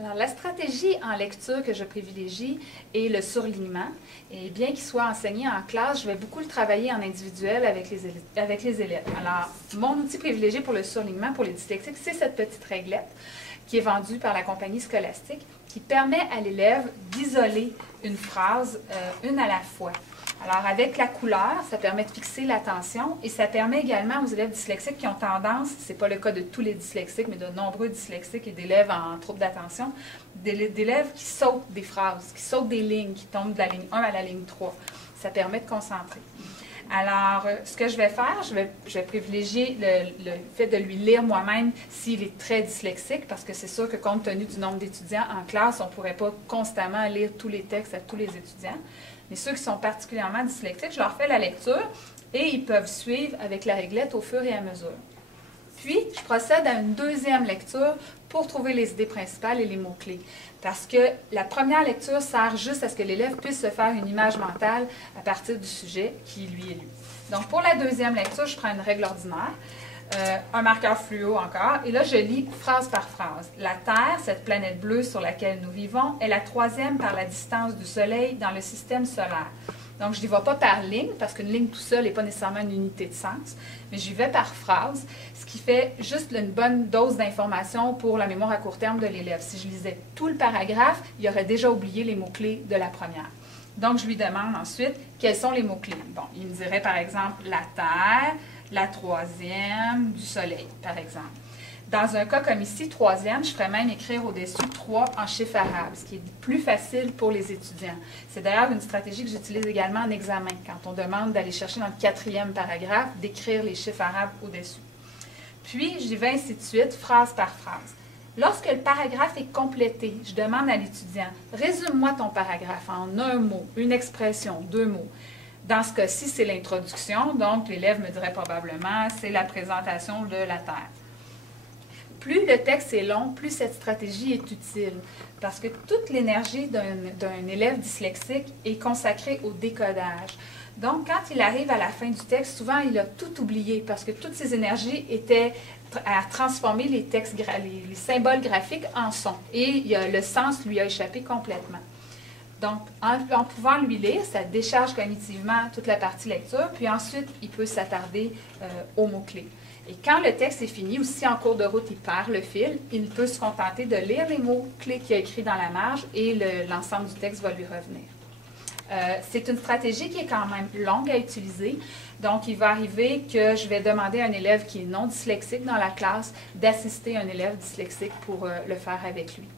Alors, la stratégie en lecture que je privilégie est le surlignement. Et bien qu'il soit enseigné en classe, je vais beaucoup le travailler en individuel avec les élèves. Alors, mon outil privilégié pour le surlignement pour les dyslexiques, c'est cette petite réglette qui est vendue par la compagnie Scholastic, qui permet à l'élève d'isoler une phrase une à la fois. Alors, avec la couleur, ça permet de fixer l'attention et ça permet également aux élèves dyslexiques qui ont tendance, ce n'est pas le cas de tous les dyslexiques, mais de nombreux dyslexiques et d'élèves en trouble d'attention, d'élèves qui sautent des phrases, qui sautent des lignes, qui tombent de la ligne 1 à la ligne 3. Ça permet de concentrer. Alors, ce que je vais faire, je vais privilégier le fait de lui lire moi-même s'il est très dyslexique, parce que c'est sûr que compte tenu du nombre d'étudiants en classe, on ne pourrait pas constamment lire tous les textes à tous les étudiants. Mais ceux qui sont particulièrement dyslexiques, je leur fais la lecture et ils peuvent suivre avec la réglette au fur et à mesure. Puis, je procède à une deuxième lecture pour trouver les idées principales et les mots-clés. Parce que la première lecture sert juste à ce que l'élève puisse se faire une image mentale à partir du sujet qui lui est lu. Donc, pour la deuxième lecture, je prends une règle ordinaire, un marqueur fluo encore, et là, je lis phrase par phrase. La Terre, cette planète bleue sur laquelle nous vivons, est la troisième par la distance du Soleil dans le système solaire. Donc, je n'y vais pas par ligne, parce qu'une ligne tout seul n'est pas nécessairement une unité de sens, mais j'y vais par phrase, ce qui fait juste une bonne dose d'information pour la mémoire à court terme de l'élève. Si je lisais tout le paragraphe, il aurait déjà oublié les mots-clés de la première. Donc, je lui demande ensuite quels sont les mots-clés. Bon, il me dirait par exemple la Terre, la troisième, du Soleil, par exemple. Dans un cas comme ici, troisième, je ferais même écrire au-dessus 3 en chiffre arabe, ce qui est plus facile pour les étudiants. C'est d'ailleurs une stratégie que j'utilise également en examen, quand on demande d'aller chercher dans le 4e paragraphe, d'écrire les chiffres arabes au-dessus. Puis, j'y vais ainsi de suite, phrase par phrase. Lorsque le paragraphe est complété, je demande à l'étudiant, résume-moi ton paragraphe en un mot, une expression, 2 mots. Dans ce cas-ci, c'est l'introduction, donc l'élève me dirait probablement, c'est la présentation de la Terre. Plus le texte est long, plus cette stratégie est utile, parce que toute l'énergie d'un élève dyslexique est consacrée au décodage. Donc, quand il arrive à la fin du texte, souvent, il a tout oublié, parce que toutes ses énergies étaient à transformer les textes, les symboles graphiques en sons, et le sens lui a échappé complètement. Donc, en pouvant lui lire, ça décharge cognitivement toute la partie lecture, puis ensuite, il peut s'attarder aux mots-clés. Et quand le texte est fini, ou si en cours de route il perd le fil, il peut se contenter de lire les mots-clés qu'il a écrits dans la marge et l'ensemble du texte va lui revenir. C'est une stratégie qui est quand même longue à utiliser. Donc, il va arriver que je vais demander à un élève qui est non dyslexique dans la classe d'assister un élève dyslexique pour le faire avec lui.